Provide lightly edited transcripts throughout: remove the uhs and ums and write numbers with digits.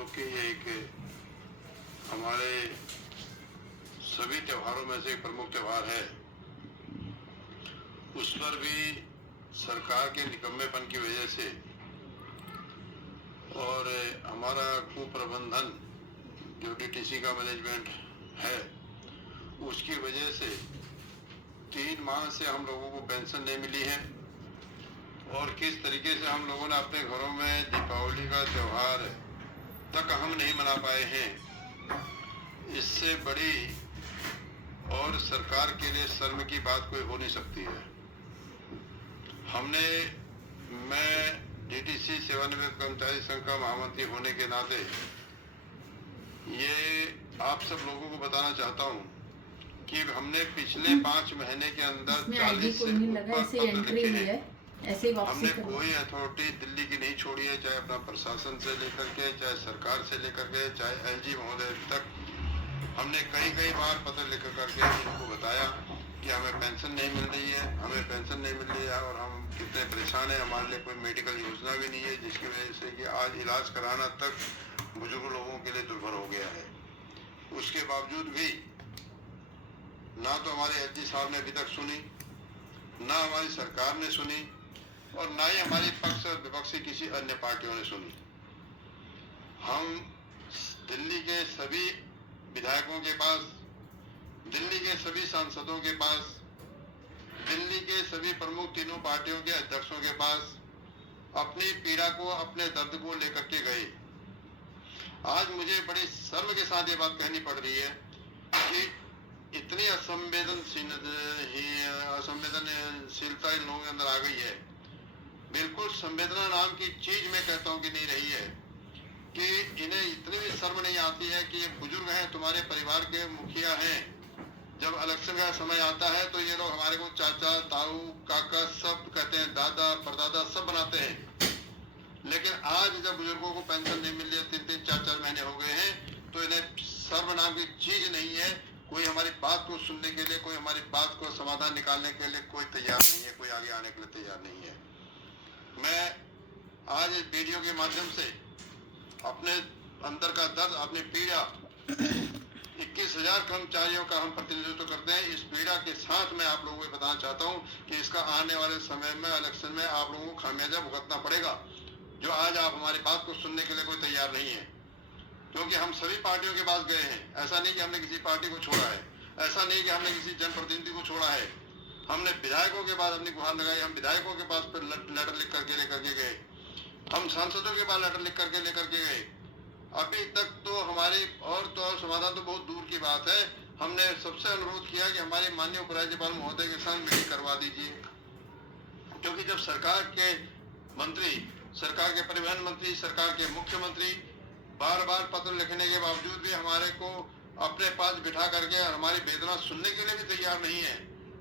जो कि एक हमारे सभी त्योहारों में से एक प्रमुख त्यौहार है, उस पर भी सरकार के निकम्मेपन की वजह से और हमारा कुप्रबंधन जो डीटीसी का मैनेजमेंट है, उसकी वजह से 3 माह से हम लोगों को पेंशन नहीं मिली है और किस तरीके से हम लोगों ने अपने घरों में दीपावली का त्यौहार तक हम नहीं मना पाए हैं। इससे बड़ी और सरकार के लिए शर्म की बात कोई हो नहीं सकती है। मैं डीटीसी सेवानिवृत्त कर्मचारी संघ का महामंत्री होने के नाते ये आप सब लोगों को बताना चाहता हूँ कि हमने पिछले 5 महीने के अंदर 40 से ऊपर पत्र लिखे हैं। हमने कोई अथॉरिटी दिल्ली की नहीं छोड़ी है, चाहे अपना प्रशासन से लेकर के, चाहे सरकार से लेकर के, चाहे एलजी महोदय तक। हमने कई बार पत्र लिख करके इनको बताया कि हमें पेंशन नहीं मिल रही है, हमें पेंशन नहीं मिल रही है और हम कितने परेशान हैं। हमारे लिए कोई मेडिकल योजना भी नहीं है, जिसकी वजह से कि आज इलाज कराना तक बुजुर्ग लोगों के लिए दुर्भर हो गया है। उसके बावजूद भी ना तो हमारे एलजी साहब ने अभी तक सुनी, ना हमारी सरकार ने सुनी और ना ही हमारी पक्ष और विपक्षी किसी अन्य पार्टियों ने सुनी। हम दिल्ली के सभी विधायकों के पास, दिल्ली के सभी सांसदों के पास, दिल्ली के सभी प्रमुख तीनों पार्टियों के अध्यक्षों के पास अपनी पीड़ा को, अपने दर्द को लेकर के गए। आज मुझे बड़ी शर्म के साथ ये बात कहनी पड़ रही है कि इतनी असंवेदनशीलता इन लोगों के अंदर आ गई है। बिल्कुल संवेदना नाम की चीज मैं कहता हूँ कि नहीं रही है, कि इन्हें इतनी भी शर्म नहीं आती है कि ये बुजुर्ग हैं, तुम्हारे परिवार के मुखिया हैं। जब इलेक्शन का समय आता है तो ये लोग हमारे को चाचा, ताऊ, काका सब कहते हैं, दादा, परदादा सब बनाते हैं। लेकिन आज जब बुजुर्गों को पेंशन नहीं मिल रही है, 3-3, 4-4 महीने हो गए हैं, तो इन्हें शर्म नाम की चीज नहीं है। कोई हमारी बात को सुनने के लिए, कोई हमारी बात को समाधान निकालने के लिए कोई तैयार नहीं है, कोई आगे आने के लिए तैयार नहीं है। मैं आज इस वीडियो के माध्यम से अपने अंदर का दर्द, अपनी पीड़ा 21,000 कर्मचारियों का हम प्रतिनिधित्व करते हैं। इस पीड़ा के साथ मैं आप लोगों को बताना चाहता हूं कि इसका आने वाले समय में इलेक्शन में आप लोगों को खामियाजा भुगतना पड़ेगा, जो आज आप हमारी बात को सुनने के लिए कोई तैयार नहीं है। क्योंकि हम सभी पार्टियों के पास गए हैं। ऐसा नहीं कि हमने किसी पार्टी को छोड़ा है, ऐसा नहीं कि हमने किसी जनप्रतिनिधि को छोड़ा है। हमने विधायकों के पास अपनी गुहार लगाई, हम विधायकों के पास पर लेटर लिख करके लेकर के गए, हम सांसदों के पास लेटर लिख करके लेकर के गए। अभी तक तो हमारी और समाधान तो बहुत दूर की बात है। हमने सबसे अनुरोध किया कि हमारे माननीय उपराज्यपाल महोदय के साथ मीटिंग करवा दीजिए, क्योंकि जब सरकार के मंत्री, सरकार के परिवहन मंत्री, सरकार के मुख्यमंत्री बार पत्र लिखने के बावजूद भी हमारे को अपने पास बिठा करके हमारी वेदना सुनने के लिए भी तैयार नहीं है,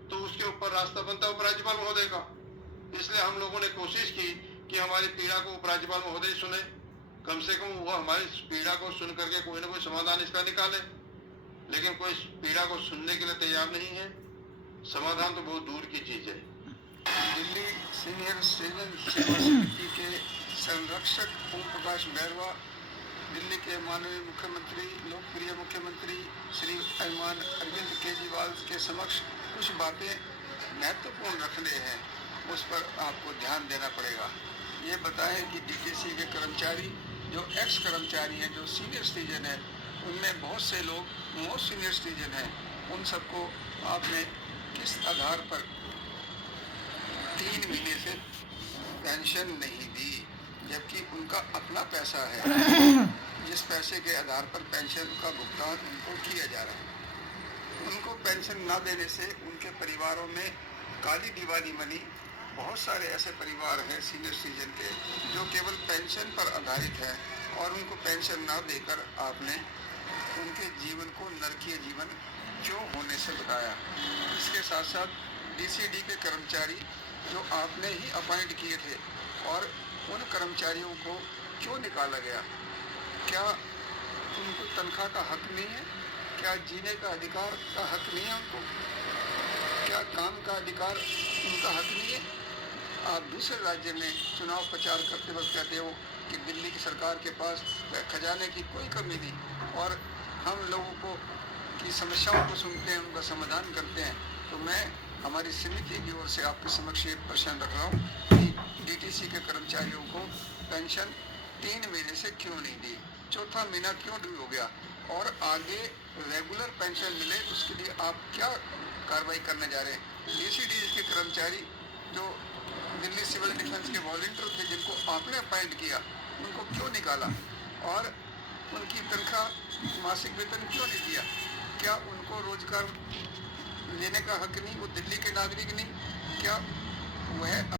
तो उसके ऊपर रास्ता बनता है उपराज्यपाल महोदय का। इसलिए हम लोगों ने कोशिश की कि हमारी पीड़ा को उपराज्यपाल महोदय सुने, कम से कम वो हमारी पीड़ा को सुन करके कोई ना कोई समाधान इसका निकाले। लेकिन कोई पीड़ा को सुनने के लिए तैयार नहीं है। समाधान तो बहुत दूर की चीज है। दिल्ली सीनियर सिटीजन सेवा समिति के संरक्षक ओम प्रकाश बैरवा, दिल्ली के माननीय मुख्यमंत्री, लोकप्रिय मुख्यमंत्री श्री अरविंद केजरीवाल के समक्ष कुछ बातें महत्वपूर्ण रखने हैं, उस पर आपको ध्यान देना पड़ेगा। ये बताएं कि डीटीसी के कर्मचारी जो एक्स कर्मचारी हैं, जो सीनियर सिटीजन हैं, उनमें बहुत से लोग मोस्ट सीनियर सिटीजन हैं। उन सबको आपने किस आधार पर 3 महीने से पेंशन नहीं दी, जबकि उनका अपना पैसा है, जिस पैसे के आधार पर पेंशन का भुगतान उनको किया जा रहा है। उनको पेंशन ना देने से उनके परिवारों में काली दिवाली मनी। बहुत सारे ऐसे परिवार हैं सीनियर सिटीजन के जो केवल पेंशन पर आधारित है, और उनको पेंशन ना देकर आपने उनके जीवन को नरकीय जीवन क्यों होने से बताया। इसके साथ साथ डीसीडी के कर्मचारी जो आपने ही अपॉइंट किए थे, और उन कर्मचारियों को क्यों निकाला गया? क्या उनको तनख्वाह का हक नहीं है? क्या जीने का अधिकार का हक नहीं है उनको? क्या काम का अधिकार उनका हक नहीं है? आप दूसरे राज्य में चुनाव प्रचार करते वक्त कहते हो कि दिल्ली की सरकार के पास खजाने की कोई कमी नहीं, और हम लोगों को की समस्याओं को सुनते हैं, उनका समाधान करते हैं। तो मैं हमारी समिति की ओर से आपके समक्ष एक प्रश्न रख रहा हूँ कि डीटीसी के कर्मचारियों को पेंशन 3 महीने से क्यों नहीं दी, चौथा महीना क्यों ड्यू हो गया, और आगे रेगुलर पेंशन मिले उसके लिए आप क्या कार्रवाई करने जा रहे हैं। डीसीडीएस के कर्मचारी जो दिल्ली सिविल डिफेंस के वॉलंटियर थे, जिनको आपने अपॉइंट किया, उनको क्यों निकाला, और उनकी तनख्वाह मासिक वेतन क्यों नहीं दिया, क्या उनको रोजगार लेने का हक नहीं, वो दिल्ली के नागरिक नहीं, क्या वह